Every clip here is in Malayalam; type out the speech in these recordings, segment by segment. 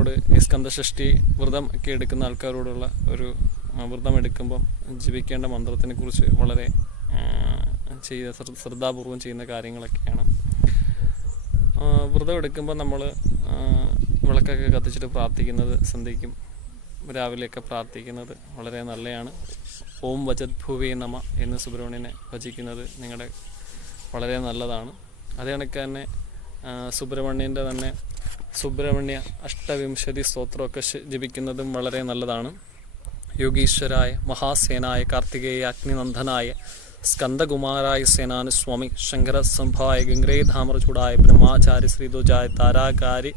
ആൾക്കാരോട് ഈ സ്കന്ദഷഷ്ടി വ്രതം ഒക്കെ എടുക്കുന്ന ആൾക്കാരോടുള്ള ഒരു വ്രതം എടുക്കുമ്പം ജപിക്കേണ്ട മന്ത്രത്തിനെ കുറിച്ച് വളരെ ശ്രദ്ധാപൂർവം ചെയ്യുന്ന കാര്യങ്ങളൊക്കെയാണ്. വ്രതം എടുക്കുമ്പോൾ നമ്മൾ വിളക്കൊക്കെ കത്തിച്ചിട്ട് പ്രാർത്ഥിക്കുന്നത്, സന്ധ്യയ്ക്കും രാവിലെയൊക്കെ പ്രാർത്ഥിക്കുന്നത് വളരെ നല്ലതാണ്. ഓം വജത് ഭൂവേ നമ എന്ന് സുബ്രഹ്മണ്യനെ ഭജിക്കുന്നത് നിങ്ങളുടെ വളരെ നല്ലതാണ്. അതേ കണക്ക് തന്നെ സുബ്രഹ്മണ്യൻ്റെ തന്നെ സുബ്രഹ്മണ്യ അഷ്ടവിംശതി സ്തോത്രമൊക്കെ ജപിക്കുന്നതും വളരെ നല്ലതാണ്. യോഗീശ്വരായ മഹാസേനായ കാർത്തികേയ അഗ്നിനന്ദനായ സ്കന്ദകുമാരായ സേനാനുസ്വാമി ശങ്കര സംഭായ ഗംഗ്രേധാമർചൂടായ ബ്രഹ്മാചാരി ശ്രീദുജായ താരാകാരി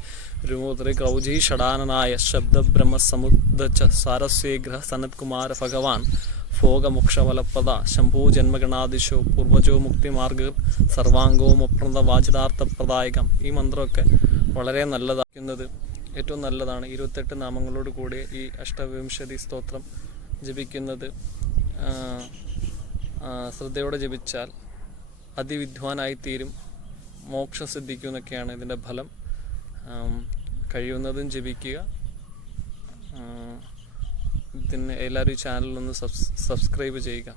രുമോദരി ക്രൗജി ഷടാനനായ ശബ്ദബ്രഹ്മസമുദ്ദച്ച സാരസ്വേഗ്രഹ സനത്കുമാര ഭഗവാൻ ഭോഗമോക്ഷഫലപ്രദ ശംഭൂ ജന്മഗണാദിശോ പൂർവജോ മുക്തിമാർഗ സർവാംഗോമപ്രദ വാചിതാർത്ഥപ്രദായകം. ഈ മന്ത്രമൊക്കെ വളരെ നല്ലതാക്കുന്നത് ഏറ്റവും നല്ലതാണ്. 28 നാമങ്ങളോട് കൂടി ഈ അഷ്ടവിംശതി സ്തോത്രം ജപിക്കുന്നത് ശ്രദ്ധയോടെ ജപിച്ചാൽ അതിവിദ്വാനായിത്തീരും, മോക്ഷം സിദ്ധിക്കും എന്നൊക്കെയാണ് ഇതിൻ്റെ ഫലം. കഴിയുന്നതും ജപിക്കുക. ഇതിന് എല്ലാവരും ഈ ചാനലൊന്ന് സബ്സ്ക്രൈബ് ചെയ്യുക.